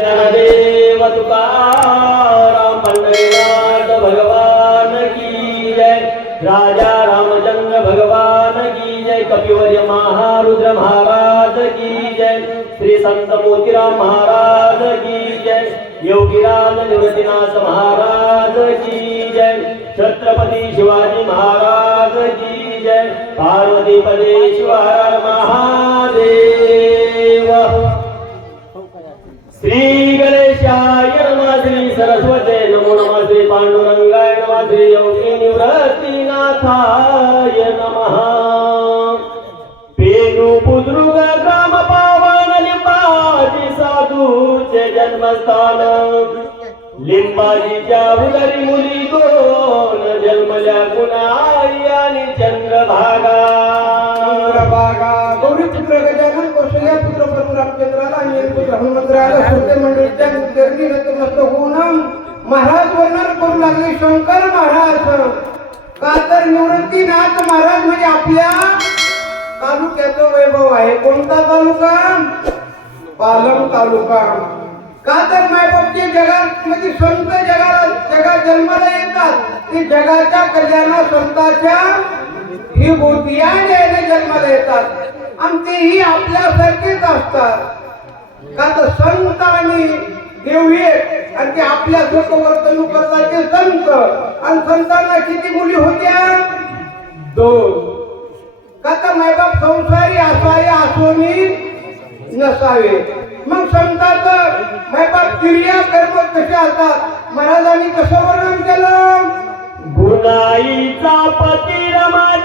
ज्ञानदेव तुकाराम पुत्र गजानन कौशल्या पुत्र परशुरामचंद्राला आणि पुत्र हनुमंतराला सुरते मंडळीच्या गर्दी नतमस्त होऊन महाराज वर्णन करू लागले शंकर महाराज. का तर निवृत्तीनाथ महाराज म्हणजे आपल्या तालुक्याचं वैभव आहे. कोणता तालुका? पालम तालुका. का तर मायबापचे जगात म्हणजे संत जगाला जगात जन्माला येतात. ते जगाच्या कल्याणा संताच्या ही भूती या जन्माला येतात. आणि तेही आपल्यासारखेच असतात. का तर संत आणि देव आणि ते आपल्या स्वतः वर्तणूक करतात ते संत. आणि संतांना किती मुली होत्या? दोन. का तर मायबाप संसारी असावे असोनी नसावे. मग संतांचं मायबाप क्रिया कर्म कसे असतात? महाराजांनी कसं वर्णन केलं? गुणाईचा पती रमा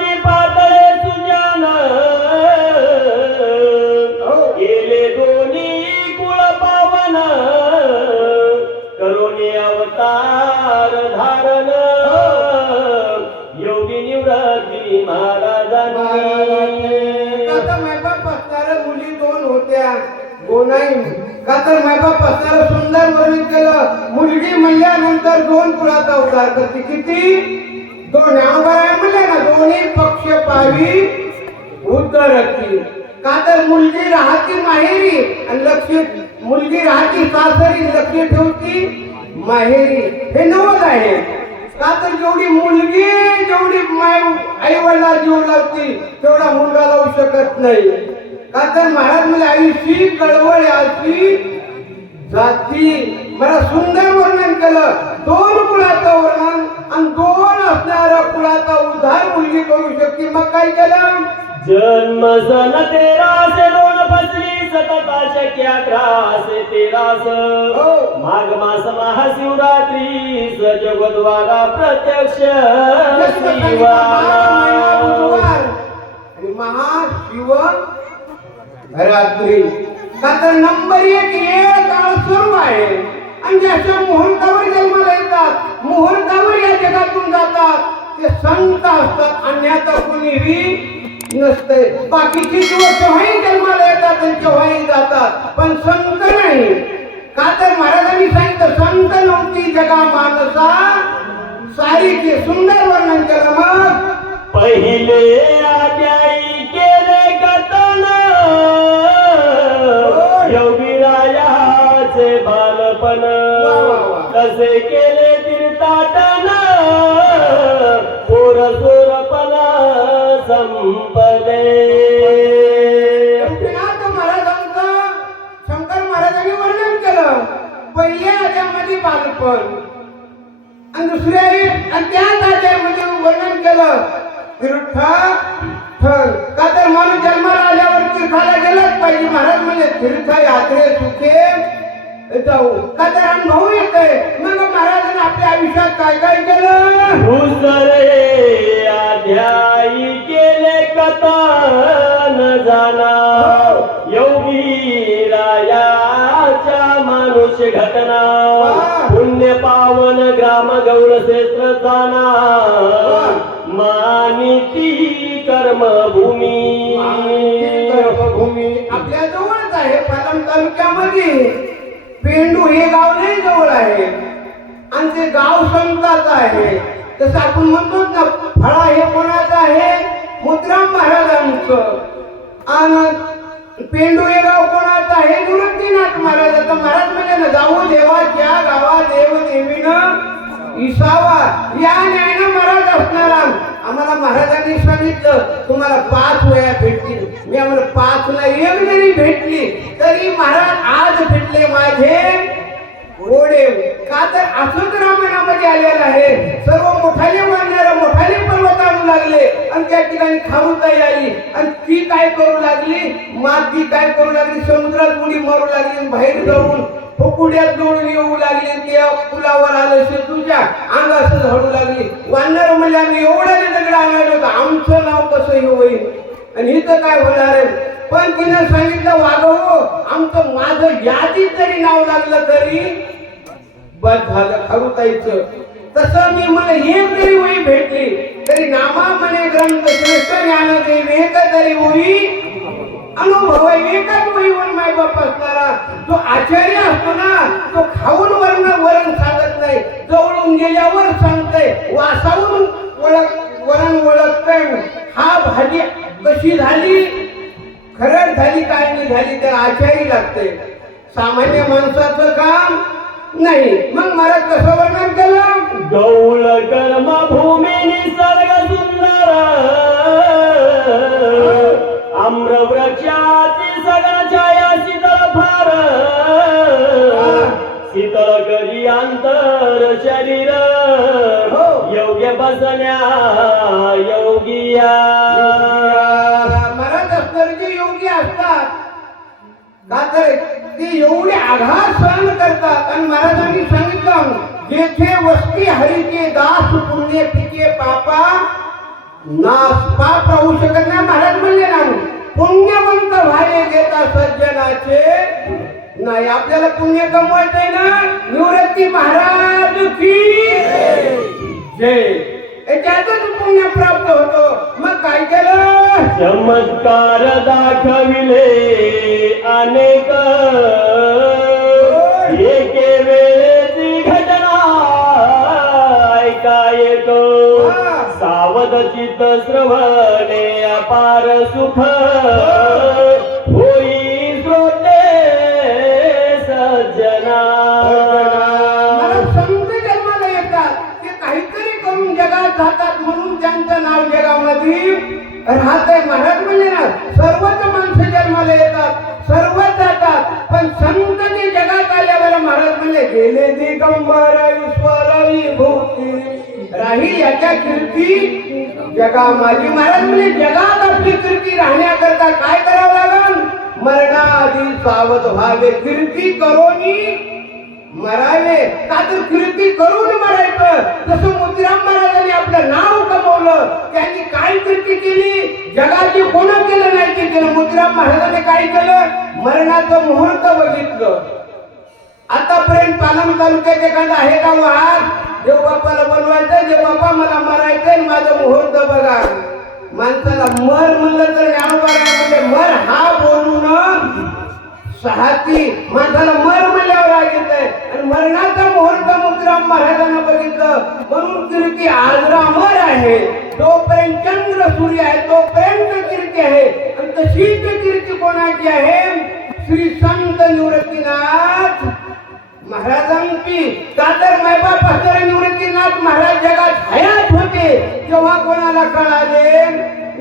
नाही. का तर मायबाप असणारं सुंदर वर्णन केलं. मुलगी म्हणल्यानंतर दोन कुळाचा अवतार करते. किती? दोन. आहे म्हणले ना दोन्ही पक्ष पावी उतरती का तर मुलगी राहती माहेरी आणि लक्ष मुलगी राहती सासरी लक्ष ठेवती माहेरी. हे नवल आहे. का तर जेवढी मुलगी जेवढी माय आई वडिला जीव लागती तेवढा मुलगा लावू शकत नाही. का तर महाराज मला आयुष्य कळवळ अशी जाती. मला सुंदर वर्णन केलं. दोन कुळाचं वर्णन आणि दोन असणाऱ्या कुळाचा उद्धार मुलगी करू शकते. मग काय केलं? जन्म सन तेराशे दोन पस्तीस सतताशे अकराशे तेरास हो. माघ मास महाशिवरात्री जगद्वारा प्रत्यक्ष शिवा. आणि महाशिव रात्री. का तर नंबर एक येळ काळ सुरू आहे. आणि ज्याच्या मुहूर्तावर जन्माला येतात मुहूर्तावर या जगातून जातात ते संत असतात. अन्याचा कुणीही नसते बाकीची किंवा केव्हाही जन्माला येतात आणि केव्हाही जातात. पण संत नाही. का तर महाराजांनी सांगितलं संत नव्हती जगा मानसा सारीचे सुंदर वर्णन केलं मग. पहिले कसे केले तीर्थाटन. पोर सोरपणा संपले एकनाथ महाराजांचं शंकर महाराजांनी वर्णन केलं. पहिल्या अध्यामध्ये बालपण. आणि दुसऱ्या आणि त्याच अध्यायामध्ये वर्णन केलं. तीर्थ ठर का तर माणूस जन्माला आल्यावर तीर्थाला गेलाच पाहिजे. महाराज म्हणजे तीर्थ यात्रे सुखे जाऊ. का तर अनुभव येतोय. मग महाराजांनी आपल्या आयुष्यात काय काय केलं? दुसरे अध्यायी केले कथन जाना. योगी रायाच्या मानुष घटना. पुण्य पावन ग्राम गौर क्षेत्र जाना. मानिती कर्मभूमी. भूमी आपल्या जवळच आहे पालम तालुक्यामध्ये. पेंडू हे गाव नाही जवळ आहे. आणि ते गाव संताचं आहे. तसं आपण म्हणतो ना फळा हे कोणाचं आहे? मुद्राम महाराजांचं. आणि पेंडू हे गाव कोणाचं आहे? निवृत्तीनाथ महाराजाचं महाराज म्हणजे ना नेहमीनं इसावा. या न्यायानं महाराज असणार आम्हाला महाराजांनी सांगितलं तुम्हाला पाच वेळा भेटतील. मी आम्हाला पाचला एक जरी भेटली तरी महाराज आज भेटले माझे घोडे. का तर असं तर रामायणामध्ये आलेलं आहे. सर्व मोठाले वाढणारे मोठाले पर्वत आणू लागले. आणि त्या ठिकाणी खारुताई आली. आणि ती काय करू लागली? माती काय करू लागली? समुद्रात उडी मारू लागली बाहेर जाऊन फुकुड्यात जोडून येऊ लागले त्या पुलावर आलं शेतूच्या अंगास झाडू लागली. वानर म्हणजे आम्ही एवढ्याने दगड आणायला होतं आमचं नाव कसं हे होईल? आणि इथं काय होणार आहे? पण तिने सांगितलं वागव आमचं माझं यादीत जरी नाव लागलं तरी बस झालं खरुताईचं. तसं मी मला एक जरी वही भेटली तरी नामा म्हणे ग्रंथ श्रेष्ठ ज्ञान देव एक तरी होई अनुभव आहे एकच वहीवर माय बाप असणारा जो आचार्य असतो ना तो खाऊन वर्ण वरण सांगत नाही जवळून गेल्यावर सांगतय वासावून ओळख वरण ओळखतय. हा भाजी कशी झाली? खरड झाली काय नाही झाली तर आचारी लागते सामान्य माणसाचं काम नाही. मग मला कसं वर्णन केलं? गौळ कर्म भूमी निसर्ग सुंदर आम्र वृक्षाची सगळ छाया शीतल फार. शीतल करी अंतर शरीर. हो. योग्य बसण्या योगिया. महाराज असणारे जे योगी असतात का तर ते एवढे आघात सहन करतात. आणि महाराजांनी सांगितलं जेथे वस्ती हरीचे दास पुण्य पिके पापा नास पाप राहू शकत नाही. महाराज म्हणले ना पुण्यवंत व्हावे देता सज्जनाचे? नाही आपल्याला पुण्य कमवायचंय ना? निवृत्ती महाराज की? जय. पुण्य प्राप्त होतो मग काय केलं? चमत्कार दाखविले अनेक. सावध श्रवणे अपार सुख होई श्रोते सज्जना. संत जन्माला येतात. ते काहीतरी करून जगात जातात म्हणून त्यांचं नाव जगामध्ये राहतंय महाराज म्हणजे ना सर्वच माणसं जन्माला येतात. सर्वच जातात. पण संत ते जगात आल्यावर महाराज म्हणजे गेले दिगंबर ईश्वर विभूती नाही याच्या कीर्ती. जगा माझी महाराज म्हणजे जगात आपली कीर्ती राहण्याकरता काय करावं लागल मरणाआधी सावध व्हावे कीर्ती करोनी. मरावे. का तर कीर्ती करून मरायचं? जसं मुद्राम महाराजांनी आपलं नाव कमवलं त्यांनी काय कीर्ती केली? जगाची कोण केलं नाही ते केलं मुद्राम महाराजांनी काय केलं? मरणाचं मुहूर्त बघितलं. आतापर्यंत पालम तालुक्यात एखादा आहे का वाहन देव बाप्पाला बोलवायचं देव बाप्पा मला मरायचंय माझं मुहूर्त बघा. माणसाला मर म्हणलं तर ज्ञानोबा म्हणजे मर हा बोलून सहाती माणसाला मर म्हणल्यावर राग आहे आणि मरणाचा मुहूर्त मुद्राम महाराजांना बघितलं. म्हणून कीर्ती आजरा आहे. तोपर्यंत चंद्र सूर्य आहे तोपर्यंत कीर्ती आहे. आणि तशीच कीर्ती कोणाची आहे? श्री संत निवृत्तीनाथ महाराजांची दादर मायबा असणारे निवृत्तीनाथ महाराज जगात हयात होते. तेव्हा कोणाला कळाले?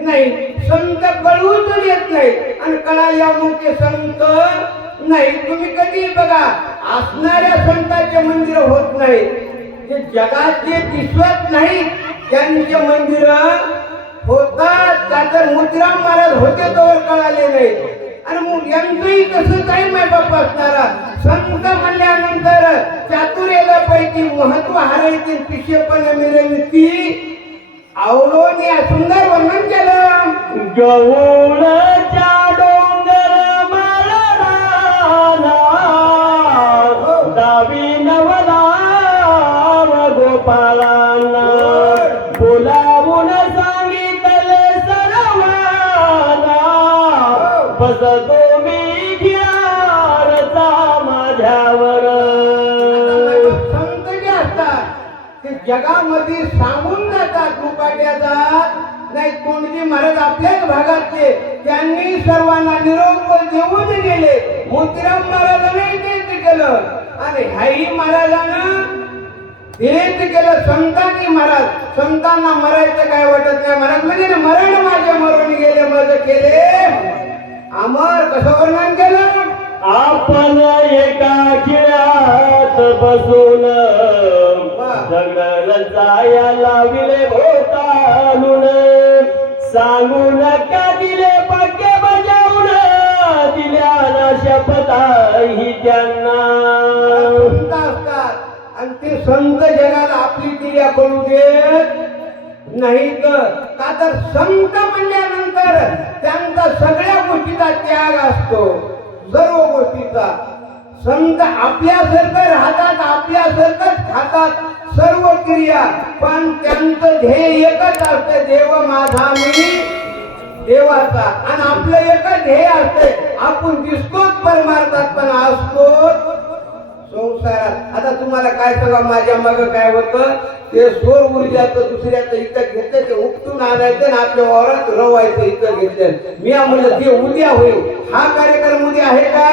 नाही. संत कळवूच येत नाही. आणि कळाल्या मग ते संत नाही तुम्ही कधी बघा असणाऱ्या संतांचे मंदिर होत नाही. जे जगात जे दिसत नाही त्यांचे मंदिर होतात. का तर महाराज होते तोवर कळाले नाही. आणि मग यांचंही तसंच आहे माय बाप असणारा. संत म्हणल्यानंतर चातुर्याला पैकी महत्त्व हारायची पिशेपण मिरविती. आवडून या सुंदर वर्णन केलं. गवळच्या बसतो मी घ्यारचा माझ्यावर. संत जे असतात ते जगामध्ये सांगून जातात मुकाट्या नाही कोणती महाराज आपल्याच भागातले. त्यांनी सर्वांना निरोप देऊन गेले मोतीराम महाराजांनी तेच केलं. आणि ह्याही महाराजानं तेच केलं. संतांनी महाराज संतांना मरायचं काय वाटत नाही. महाराज म्हणजे ना मरण माझे मरून गेले माझं केले. अमर कसं वर्णन केलं? आपण एका खिळ्यात बसून दगड जाया लाविले भोतालून सांगू नका दिले पक्के बजावून? दिल्या ना शपथाही त्यांना. असतात आणि ते संत जगाला आपली क्रिया करू देत नाही तर का तर संत म्हणल्यानंतर त्यांचा सगळ्या गोष्टीचा त्याग असतो. सर्व गोष्टीचा. संत आपल्यासारखं राहतात आपल्यासारखंच खातात सर्व क्रिया. पण त्यांचं ध्येय एकच असतं देव माझा मी देवाचा. आणि आपलं एकच ध्येय असते आपण दिसतोच परमार्थात पण असतोच संसारात. आता तुम्हाला काय सांगा माझ्या मग काय होतं? ते सोर ऊर्जाचं दुसऱ्याचं इथं घेतलं ते उपटून आणायचं आणि आपल्या वावरात रवायचं इथं घेतलं. मी म्हणलं ते उद्या होईल. हा कार्यक्रम उद्या आहे का?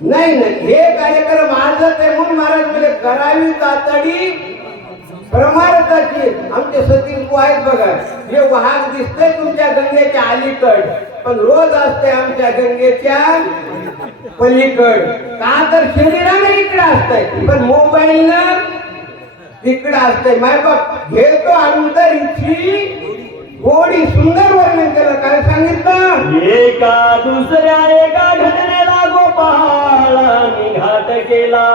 नाही नाही. हे कार्यक्रम आजच आहे म्हणून महाराज म्हणजे करावी तातडी परमार्थाची आमचे सतीश आहेत बघा. हे वाहन दिसतंय तुमच्या गंगेच्या अलीकड. पण रोज असते आमच्या गंगेच्या पलीकड. का तर शरीराने इकडे असतंय पण मोबाईल न तिकडे असतंय. माय बाप घेतो अंतर इच्छी गोडी सुंदर वर्णन केलं. काय सांगितलं? एका दुसऱ्या एका घटनेला गोपाळाने घाट केला.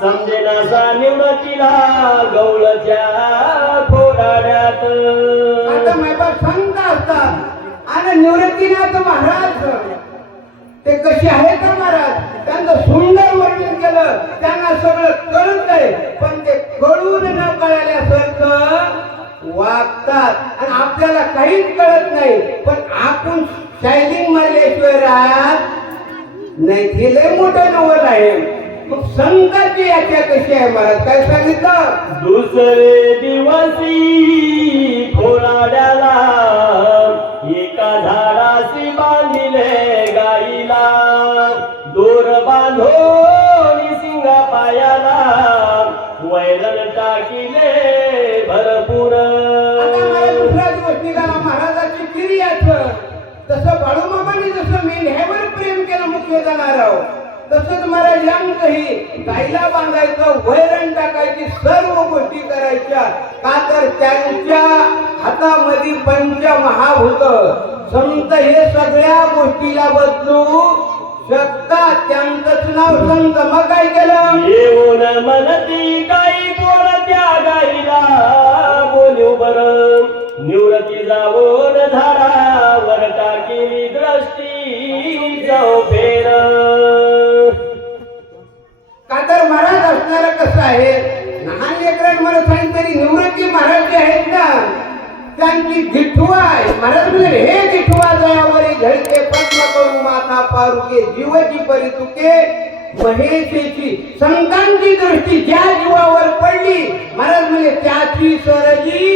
समजे नसा निवडतीला गवळच्या खोराड्यात. आता मायबाप संत असतात आणि निवृत्तीनाथ महाराज ते कसे आहेत का महाराज? त्यांचं सुंदर वर्णन केलं त्यांना सगळं कळत आहे पण ते कळून न कळाल्यासारखं वागतात. आणि आपल्याला काहीच कळत नाही पण आपण शायनिंग मारल्याशिवाय राहत नाही. ते लय मोठं नवल आहे. मग संतांची व्याख्या कशी आहे महाराज? काय सांगितलं? दुसरे दिवसी खोराड्याला एका झाडाशी बांधिले गाईला. दोर बांधून सिंगा पायाला वैरण टाकिले भरपूर. दुसरा दिवस निघाला महाराजाची किर्याचं तसं बाळूमामाने जसं मेंढ्यावर प्रेम केलं मुख्य जाणाराव तसंच मला यांचंही गायला बांधायचं वैरण टाकायची सर्व गोष्टी करायच्या. का तर त्यांच्या हातामध्ये पंचमहाभूत. संत हे सगळ्या गोष्टीला बदलू शकता त्यांचंच नाव संत. मग काय केलं? येऊन मनती गाई बोल त्या गाईला. बोलू बर. निवृत्ती जाऊन झाडावर टाकी दृष्टी. जाऊ फेर. का तर महाराज असणारा कसं आहे? लहान लेकरांना मला सांगितलं तरी निवृत्ती महाराज जे आहेत ना त्यांची जिठवा आहे. महाराज म्हणजे हे जिठवा जयावरी झळके पद्म करू माता पारुके जीवची परितुके महेशेची संतांची दृष्टी ज्या जीवावर पडली. महाराज म्हणजे त्याची सरजी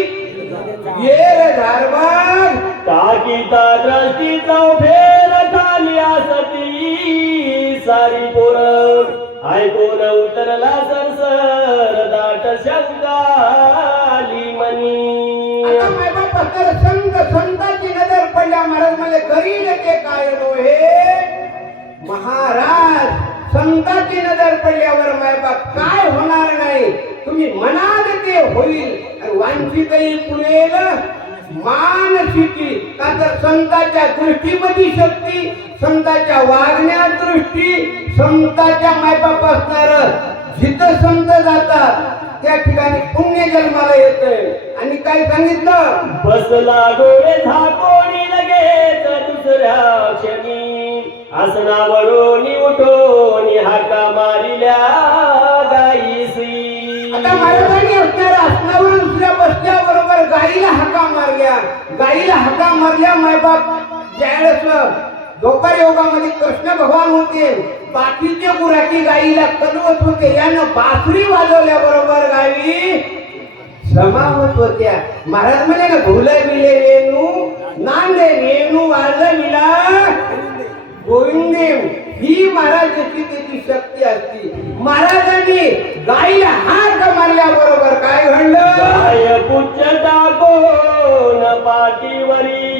येर धारवाग टाकीता दृष्टी जाऊ फेर झाली असती सारी पोरं. ऐकून उतरला सरसर दाट शंकाली मनी. आता मायबाप संत संतांची नजर पडल्या महाराज मला करील ते काय हो हे महाराज संतांची नजर पडल्यावर मायबाप काय होणार नाही? तुम्ही म्हणाल ते होईल. आणि पुरेल मानसिकी का तर संतांच्या दृष्टीमध्ये शक्ती संतांच्या वागण्यात दृष्टी संतांच्या मायबाप असणार. जिथं संत जातात त्या ठिकाणी पुण्य जन्माला येतंय. आणि काय सांगितलं? बसला डोळे झाकोणी लगेच दुसऱ्या क्षणी. आसनावरून उठून हाका मारिल्या गाईसी आता महाराजांनी असणाऱ्या आसनावर दुसऱ्या बसल्याबरोबर गाईला हाका मारल्या. गाईला हाका मारल्या मायबाप. ज्यावेळेस दोपार योगामध्ये कृष्ण भगवान होते बाकीचे गुराखी गाईला कलवत होते यानं बासरी वाजवल्या बरोबर गाई समावत होत्या. महाराज म्हणे ना भुले बिले रेणू नांदे रेणू वाजविला. गोविंदे ही महाराजाची त्याची शक्ती असती. महाराजांनी गाईला हात मारल्या बरोबर काय घडलं? काय पुच्छ टाकोन पाठीवरी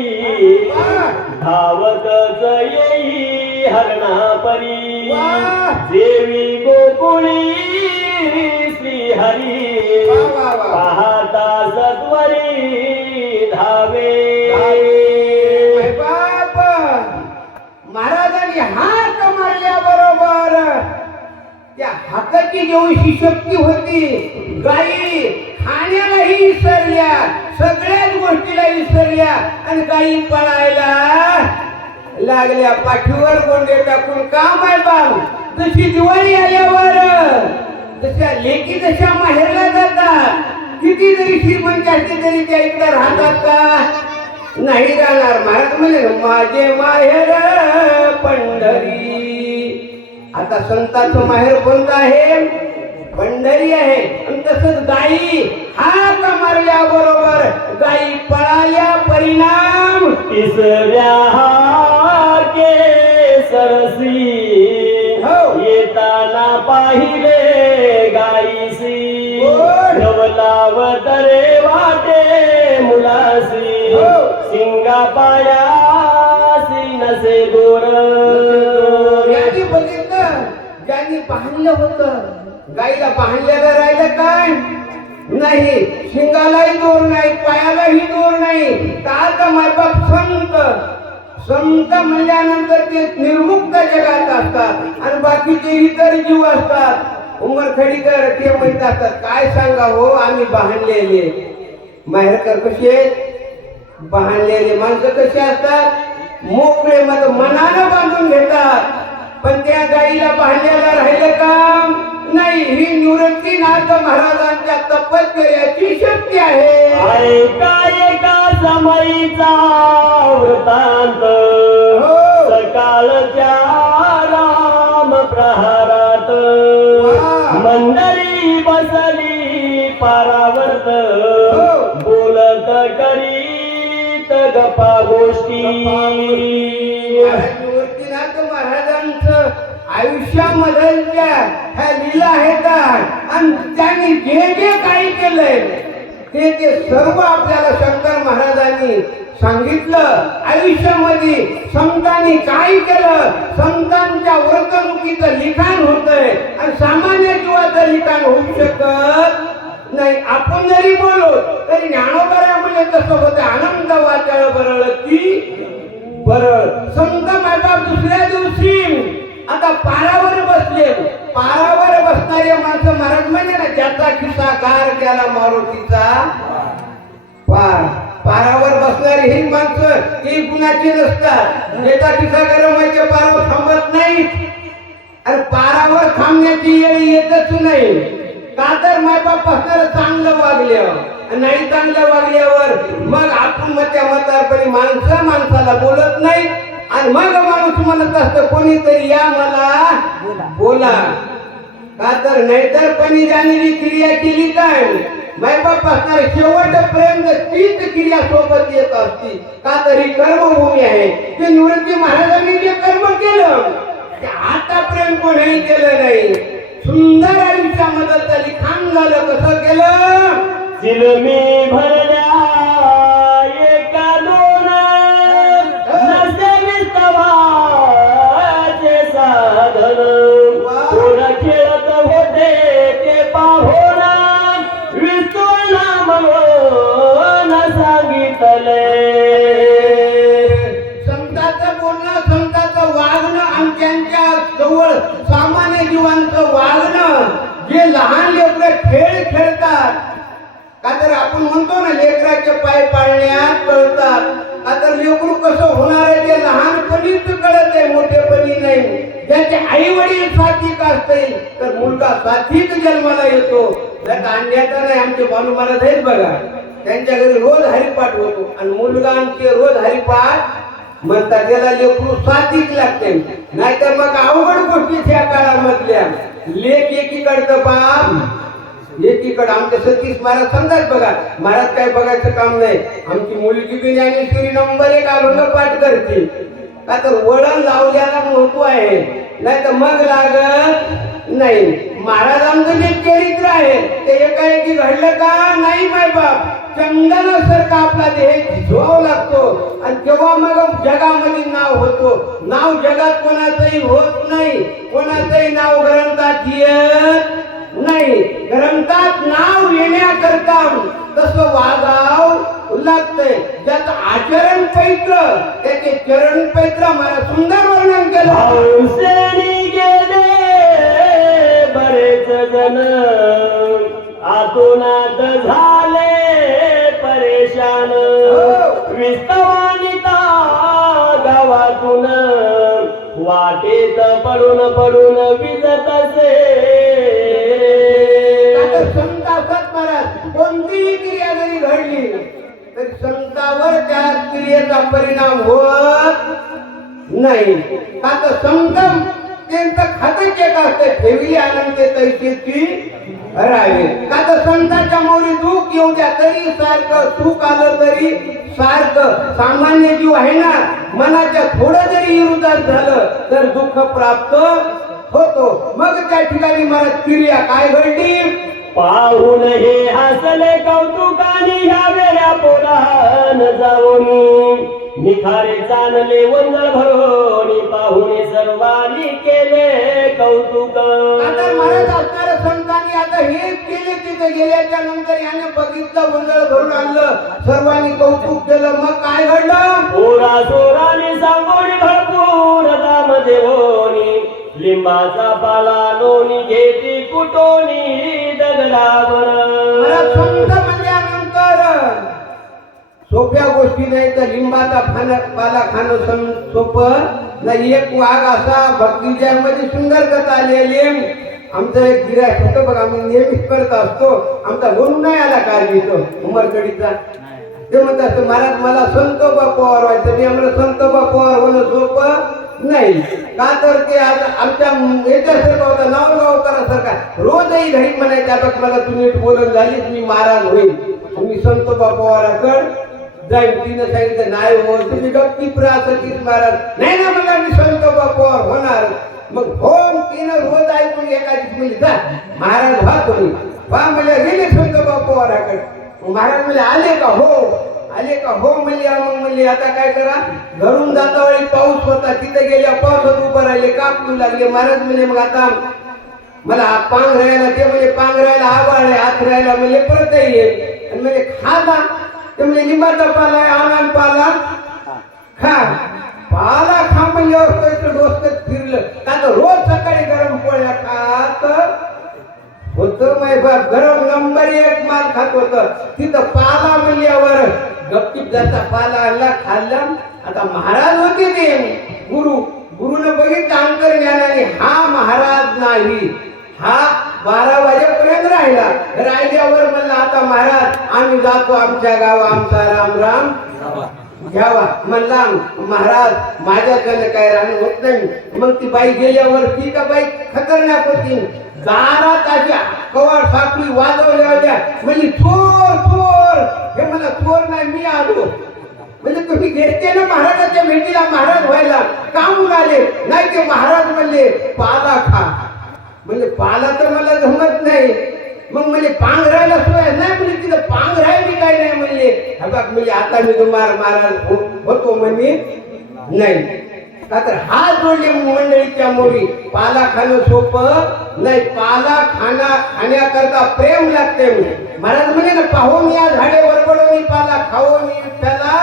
धावतच येई हरणापरी. वा. देवी गोकुळी श्री हरी. पाहता सत्वरी त्या जेवढी शक्ती होती गायी खाण्यालाही विसरल्या सगळ्याच गोष्टीला विसरल्या आणि गायी पळायला लागल्या. पाठीवर गोंडे टाकून काम आहे बाब. जशी दिवाळी आल्यावर जशा लेकी जशा माहेरला जातात किती जरी श्रीमंत असले तरी त्या इकडे राहतात का? नाही जाणार महाराज म्हणजे माझे माहेर पंढरी आता संताचं माहेर कोणतं आहे? पंढरी आहे. आणि तसंच गायी हात मारल्या बरोबर गायी पळाल्या परिणाम. तिसऱ्या हाके सरसी हो. येताना पाहिले गाईसी. गोड. नवलावतरे वाटे मुलासी. हो. सिंगा पायासी नसे गोर. पाहिलं होतं. गाईला पाहिल्याला राहिलं काय? नाही शिंगालाही दोर नाही पायालाही दोर नाही. का मायबाप संत. संत म्हणल्यानंतर ते निर्मुक्त जगात असतात आणि बाकीचे इतर जीव असतात. उमरखडीकर ते म्हणतात काय सांगा हो आम्ही बांधलेले माहेरकर कसे आहेत? माणसं कशी असतात? मोकळे मत मना पण त्या गाईला बांधलेलं राहिलं का नाही. ही निवृत्तीनाथ महाराजांच्या तपश्चर्याची शक्ती आहे. ऐका एका समयीचा वृत्तांत. हो. सकाळच्या राम प्रहारात. वा. मंडळी बसली पारावर्त. हो. बोलत करीत गप्पा गोष्टी. महाराज निवृत्तीनाथ महाराजांचं ह्या लीला आहेत. आणि त्यांनी जे जे काही केलंय ते ते सर्व आपल्याला शंकर महाराजांनी सांगितलं. आयुष्यामध्ये संतांनी काय केलं? संतांच्या वर्तणुकीचं लिखाण होतंय. आणि सामान्य जीवाचं लिखाण होऊ शकत नाही. आपण जरी बोललो तरी ज्ञानोबऱ्यामुळे म्हणजे तसं होतं. आनंद वाचाळ बरळ की बरं संत मायबाप दुसऱ्या दिवशी आता पारावर बसले पारावर बसणारे माणसं महाराज म्हणजे ना ज्याचा खिस्सा गार केला मारुतीचा पार. पारावर बसणारी ही माणसं ही गुणाची नसतात. ज्याचा खिस्सा गरम व्हायचे पारावर थांबत नाही आणि पारावर थांबण्याची वेळ येतच नाही. का तर मायबाप असणार चांगलं वागल्यावर नाही चांगलं वागल्यावर मग आपण मग त्या म्हातारपणी माणसं माणसाला बोलत नाही. आणि मग माणूस म्हणत असतं कोणीतरी या मला बोला. का तर नाहीतर पणी जाणलेली क्रिया केली काय? मायबाप असणार शेवट प्रेम तीच क्रिया सोबत येत असती का तरी कर्मभूमी आहे. ते निवृत्ती महाराजांनी जे कर्म केलं ते आता प्रेम कोणीही केलं नाही. सुंदर आयुष्यामध्ये त्या लिखाण झालं कसं केलं. चिलमी भरल्या एका दोन नसे विस्तवाचे साधन. कोण खेळत होते ते पाहोण विस्तुळ म्हणून सांगितले. संताचं बोलणं संताचं वागणं आणि जवळ सामान्य जीवांचं वागणं. जे लहान लेकरं खेळ खेळतात का तर आपण म्हणतो ना लेकराचे पाय पाळण्यात कळतात का तर लेकरू कसं होणार आहे ते लहानपणीच कळत आहे मोठेपणी नाही. ज्याचे आई वडील सात्विक असतील तर मुलगा साथीच जन्माला येतो. त्याचा अंड्याचा नाही आमचे बालू महाराज आहेत बघा. त्यांच्या घरी रोज हरिपाठ होतो. आणि मुलगा आमचे रोज हरिपाठ म्हणतात त्याला लेकरू सात्विक लागते. नाहीतर मग अवघड गोष्टी त्या काळामधल्या. लेख एकीकडचं बाप एकीकडे आमचे सतीश महाराज समजाच बघा. महाराज काय बघायचं काम नाही. आमची मुलगी बी ज्ञानेश्वरी नंबर एक अभंग पाठ करते. का तर वळण लावल्याला महत्त्व आहे. नाही तर मग लागत नाही. महाराजांचं जे चरित्र आहे ते एकाएकी घडलं का? नाही माय बाप. चंदन चंदनासारखा आपला देह झोव लागतो. आणि तेव्हा मग जगामध्ये नाव होतो. नाव जगात कोणाचंही होत नाही. कोणाचंही नाव ग्रंथात येत नाही. ग्रंथात नाव येण्याकरता तसं वागाव लागतंय. ज्याचं आचरण पैत्र त्याचे चरण पैत्र मला सुंदर वर्णन केलं. बरेच जण. आतोनात झाले परेशान. विस्तवानिता गावातून. वाटेत पडून पडून संतावर त्या क्रियेचा परिणाम होत नाही. का तर संगम त्यांचं खातं चेक असते ठेवली आनंद तैसेची राहावे का तर संताच्या मोरी दुःख येऊ द्या तरी सारखं सुख आलं तरी सारखं. सामान्य जीव आहे ना मनाच्या थोडं जरी विरोधात झालं तर दुःख प्राप्त होतो. मग त्या ठिकाणी मला क्रिया काय घडली? पाहून हे हसले कौतुकाने ह्या वेळा पोरान जाऊन. निखारे चालले वंदळ भरोनी पाहुणे सर्वांनी केले कौतुक. आता महाराज असणाऱ्या संतांनी आता हेच केले तिथे गेल्याच्यानंतर याने बघितलं गोंधळ भरून आणलं सर्वांनी कौतुक केलं मग काय घडलं? भरपूर दाम देवोनी लिंबाचा पाला लोणी घेती कुटोनी सोप्या गोष्टी नाही तर लिंबाचा फान पाला खाणं सम सोपं नाही. एक वाघ असा भक्तिजयामध्ये सुंदर कथा आलेली आमचं एक गिरायक होतं बघ आम्ही नेहमीच करत असतो. आमचा म्हणून नाही आला काय घेतो उमरकडीचा ते म्हणत असतं महाराज मला संत बापावर व्हायचं मी आम्हाला संत बापावर होणं सोपं. नाही. का तर ते आता आमच्या याच्यासारखा होता नावगावकरासारखा रोजही घरी म्हणायचे आता मला तुम्ही बोलून झालीच मी महाराज होईल. तुम्ही संत बापवाराकड जाईल. तिनं सांगितलं नाही हो तुम्ही गप्ती प्रासकीच महाराज. नाही ना मला मी संत बापवार होणार. मग हो तिनं रोज ऐकून एखादी दिवशी म्हणली जा महाराज व्हा तुम्ही. वा मला गेले संत बापावराकडे. महाराज म्हणले आले का हो? आले का? हो म्हणले. मग म्हणले आता काय करा? घरून जाता वेळी पाऊस होता तिथे गेल्या पावसात उभं राहिले कापू लागले. महाराज म्हणले मग आता मला पांग राहायला ते म्हणजे पांग राहायला आहे हात राहायला म्हणजे परत येईल आणि म्हणजे खाला ते म्हणजे लिंबाचा पाला आहे आणान पाला. खा. पाला खा म्हणजे फिरलं. का रोज सकाळी गरम पोळ्या खात होतं गरम नंबर एक माल खात होत. तिथं पाला म्हणल्यावर गपचीप जाता पाला आणला खाल्ला. आता महाराज होते ते. गुरु गुरुनं बघितलं अंतर ज्ञानाने हा महाराज नाही. हा बारा वाजेपर्यंत राहिला. राहिल्यावर म्हणलं आता महाराज आम्ही जातो आमच्या गावा आमचा राम राम. घ्यावा. म्हणला महाराज माझ्याकडनं काय राहणं होत नाही. मग ती बाई गेल्यावर ती का बाई खतरनाक होती. दारात अशा कवार साखळी वाजवल्या होत्या. म्हणजे थोर थोर. हे मला थोर नाही मी आलो. म्हणजे तुम्ही घेते ना महाराजाच्या भेटीला महाराज व्हायला. का म्हणून आले. नाही ते महाराज म्हणले पाला खा. म्हणजे पाला तर मला जमत नाही. मग म्हणजे पांघरायला सोय. नाही म्हणजे तिथं पांघरायला काय नाही? म्हणले हा म्हणजे आता मी तुम्हाला महाराज हो-, होतो म्हणजे नाही. का तर हा जोडले मंडळीच्या मुली पाला खाणं सोपं नाही पाला खाना खाण्याकरता प्रेम लागते महाराज म्हणे ना पाहो मी या झाडे वरबडवणी पाला खाओ मी त्याला.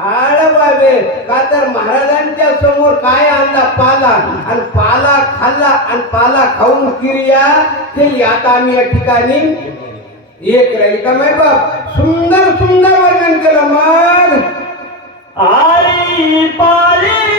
आळवावे का तर महाराजांच्या समोर काय आणला पाला? आणि पाला खाल्ला आणि पाला खाऊन क्रिया केली आता आम्ही या ठिकाणी एक राहील का माय बाप? सुंदर सुंदर वर्णन केलं मग. आई पाली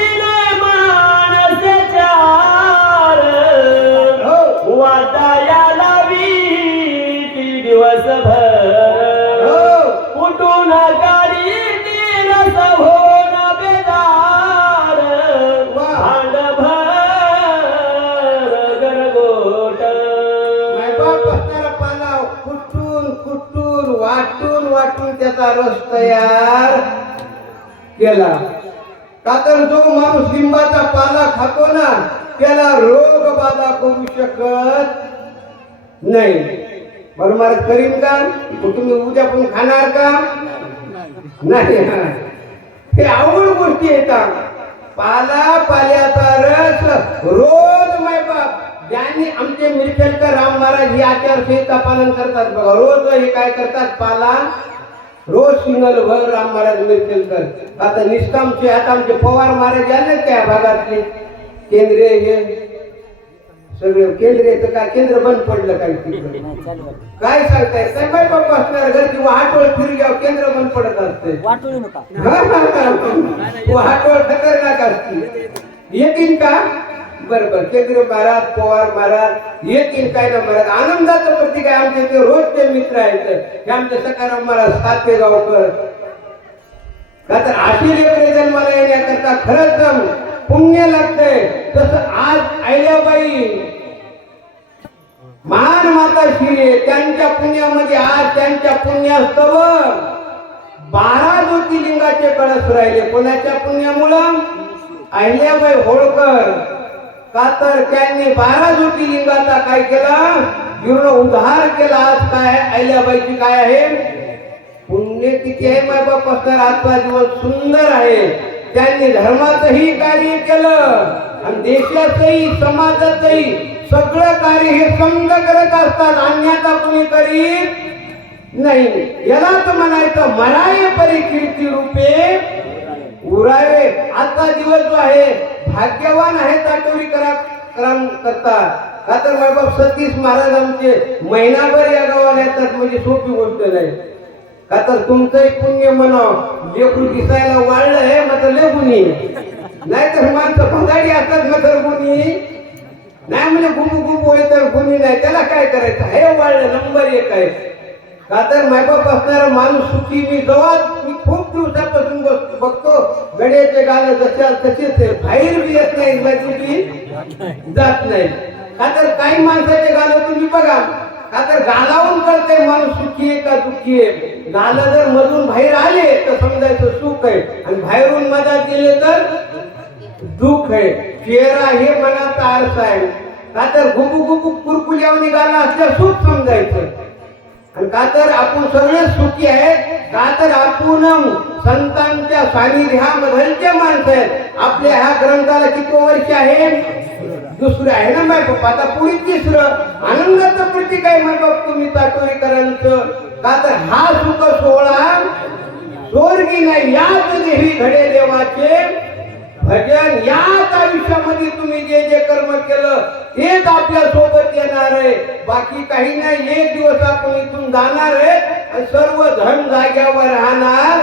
त्याचा रस तयार केला. का तर जो माणूस लिंबाचा पाला खातो ना त्याला रोग बाधा करू शकत नाही. बरं महाराज करीन का? मग तुम्ही उद्या पण खाणार का? नाही हे अवघड गोष्टी येतात पाला पाल्याचा रस रोज माय बाप ज्यांनी आमचे मिरखेलकर राम महाराज ही आचारसंहिता पालन करतात बघा रोज हे काय करतात? पाला रोज सिंगल भर राम महाराज मिरखेलकर आता निष्कामचे आता आमचे पवार महाराज आले त्या भागातले. केंद्रीय हे सगळे केंद्रीय काय केंद्र बंद पडलं काय काय सांगताय? काय बाय बाप असणार घरची वाहटोळ फिरल्यावर केंद्र बंद पडत असते. वाटोळी खतरनाक असते. येतील का? बर बर. केंद्र महाराज पवार महाराज येतील काय ना महाराज? आनंदाचं प्रतीक आहे आमचे ते रोजचे मित्र आहेत. हे आमचे सकाराम महाराज साते गावकर. का तर अशी लेकरे जन्माला येण्याकरता खरंच पुण्य लागतंय. तसं आज अहिल्याबाई महान माता शिरे त्यांच्या पुण्यामध्ये आज त्यांच्या पुण्यास्तव बारा ज्योतिर्लिंगाचे कळस राहिले. कोणाच्या पुण्यामुळं? अहिल्याबाई होळकर. का तर त्यांनी बारा ज्योतिर्लिंगाचा काय केला? जीर्ण उद्धार केला. आज काय अहिल्याबाईची काय आहे? पुण्य किती आहे माय बाप असणार आजचा दिवस सुंदर आहे. त्यांनी धर्माचंही कार्य केलं. आणि देशाचंही समाजाचंही सगळं कार्य हे समज करत असतात. अन्याचा कुणी करीत नाही. यालाच म्हणायचं मराय परी कीर्ती रूपे उरावे. आजचा दिवस जो आहे भाग्यवान आहे ताटोरी करा करता का तर बाप सतीश महाराज आमचे महिनाभर या गावाला येतात म्हणजे सोपी गोष्ट नाही. का तर तुमचंही पुण्य म्हणाव लेकरू दिसायला वाढलं आहे मात्र लय नाही तर माणसं भंगाडी असतात मात्र कुणी नाही म्हणजे गुबू गुबू होय तर गुणी नाही. त्याला काय करायचं? हे वाढलं नंबर एक आहे. का तर मायबाप असणारा माणूस सुखी मी जवळ मी खूप दिवसापासून बघतो. गड्याचे गाणं जसे तसेच बाहेर बी येत नाही इंग्रजी जात नाही. का तर काही माणसाचे गाणं तुम्ही बघा. का तर गालावून कळते माणूस सुखी आहे का दुःखी आहे. गाणं जर मधून बाहेर आले तर समजायचं सुख आहे. आणि बाहेरून मधात गेले तर दुःख आहे. चेहरा हे मनाचा आरसा आहे का तर गुबू गुबू कुरकुल्यावर निघाला असल्या सुख समजायचं. आणि का तर आपण सगळे सुखी आहेत का तर आपण संतांच्या सानिध्यामधलचे माणसं आहेत. आपल्या ह्या ग्रंथाला किती वर्ष आहे? दुसरं आहे ना माय बाप आता पुढे तिसरं. आनंदाचं प्रतीक आहे माय बाप तुम्ही चाटोरीकरांचं का तर हा सुख सोहळा स्वर्गी नाही याच देवी घडे देवाचे. भजन याच आयुष्यामध्ये तुम्ही जे जे कर्म केलं तेच आपल्यासोबत येणार आहे. बाकी काही नाही एक दिवस आपण इथून जाणार आहे आणि सर्व धन जाग्यावर राहणार.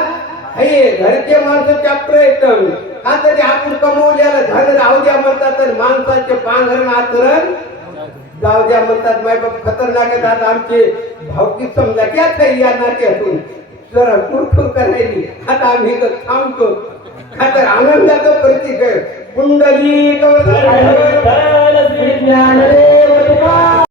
हे घरचे माणसं चॅप्टर येतं का ते आपण कमवलेलं धन राहू द्या म्हणतात तर माणसाचे पांघरण आचरण जाऊ द्या म्हणतात. माय बाप खतरनाक आहेत आमचे भावकी समजा. त्या काही या नात्यातून जरा कुरकुर करायली. आता आम्ही तर थांबतो. तर आनंदाचं प्रतीक आहे कुंडली